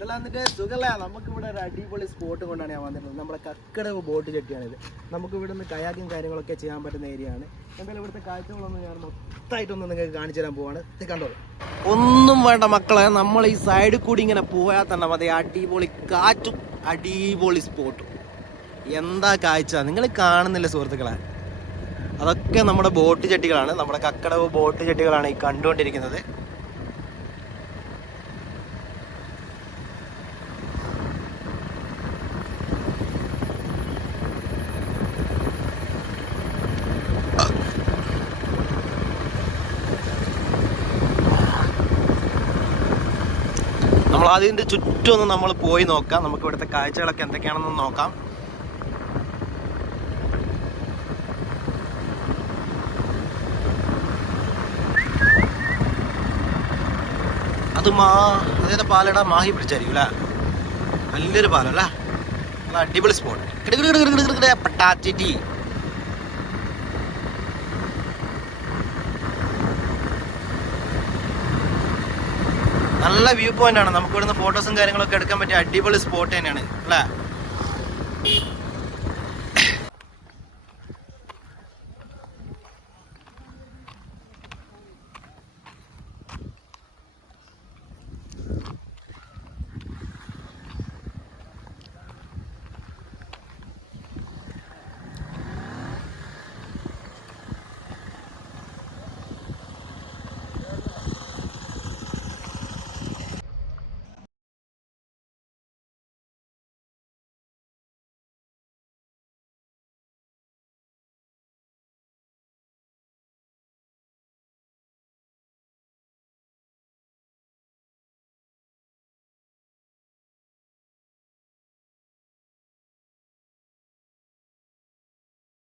എന്തെല്ലാം എന്നിട്ട് നമുക്ക് ഇവിടെ ഒരു അടിപൊളി സ്പോട്ട് കൊണ്ടാണ് ഞാൻ വന്നിട്ടുള്ളത് നമ്മുടെ കക്കടവ് ബോട്ട് ചെട്ടിയാണിത് നമുക്ക് ഇവിടെ നിന്ന് കയാക്കും കാര്യങ്ങളൊക്കെ ചെയ്യാൻ പറ്റുന്ന ഏരിയ ആണ്. എന്തായാലും ഇവിടുത്തെ കാഴ്ചകളൊന്നും ഞാൻ മൊത്തമായിട്ടൊന്ന് നിങ്ങൾക്ക് കാണിച്ചു തരാൻ പോവാണ്. ഇത് കണ്ടോളൂ. ഒന്നും വേണ്ട മക്കളെ നമ്മൾ ഈ സൈഡിൽ കൂടി ഇങ്ങനെ പോയാൽ തന്നെ മതി. അടിപൊളി കാറ്റും അടിപൊളി സ്പോട്ടും എന്താ കാഴ്ച? നിങ്ങൾ കാണുന്നില്ല സുഹൃത്തുക്കളെ. അതൊക്കെ നമ്മുടെ ബോട്ട് ചെട്ടികളാണ് നമ്മുടെ കക്കടവ് ബോട്ട് ചെട്ടികളാണ് ഈ കണ്ടുകൊണ്ടിരിക്കുന്നത്. നമ്മൾ അതിന്റെ ചുറ്റും ഒന്ന് നമ്മൾ പോയി നോക്കാം നമുക്ക് ഇവിടുത്തെ കാഴ്ചകളൊക്കെ എന്തൊക്കെയാണെന്ന് നോക്കാം അത് മാ അതായത് പാലട മാഹി പിടിച്ചായിരിക്കും അല്ലേ നല്ലൊരു പാലം നല്ല അടിപൊളി സ്പോട്ട് പട്ടാച്ചിറ്റി നല്ല വ്യൂ പോയിന്റ് ആണ്. നമുക്ക് ഇവിടുന്ന് ഫോട്ടോസും കാര്യങ്ങളൊക്കെ എടുക്കാൻ പറ്റിയ അടിപൊളി സ്പോട്ട് തന്നെയാണ്. അല്ലേ?